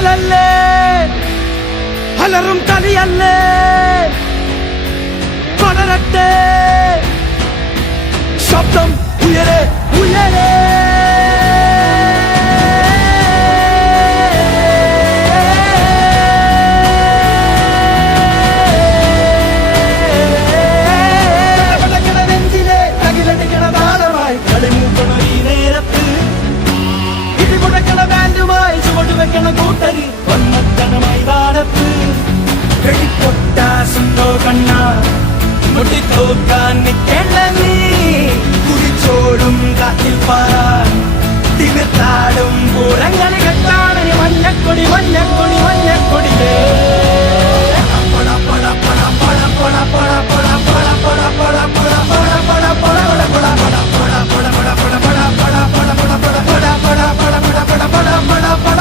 കടലല്ലേ അലറും കലിയല്ലേ പടരട്ടെ ശബ്ദം ഉയരെ ഉയരെ കൂട്ടരി ഒന്നത്തണ മൈതാനത്ത് വെടിപ്പൊട്ടാസുണ്ടോ കണ്ണ മുട്ടിത്തോക്കാൻ നിൽക്കേണ്ട നീ കുടിച്ചോടും കാറ്റിൽ പാറാൻ തിമിർത്താടും പൂരങ്ങളി കെട്ടാണ് മഞ്ഞക്കൊടി മഞ്ഞക്കൊടി മഞ്ഞക്കൊടിയേ പട പട പട പട പട പട പട പട പട പട പട പട പട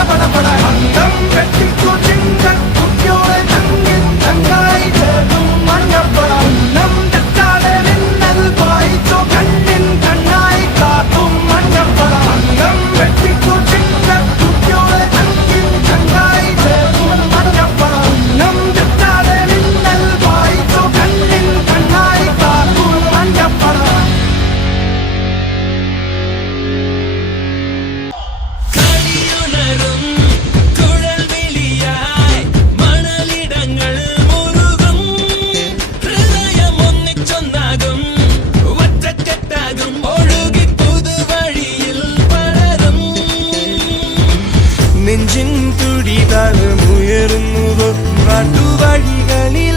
പട പട നെഞ്ചിൻ തുടിതാളമുയരുന്നുവോ നാട്ടുവഴികളിൽ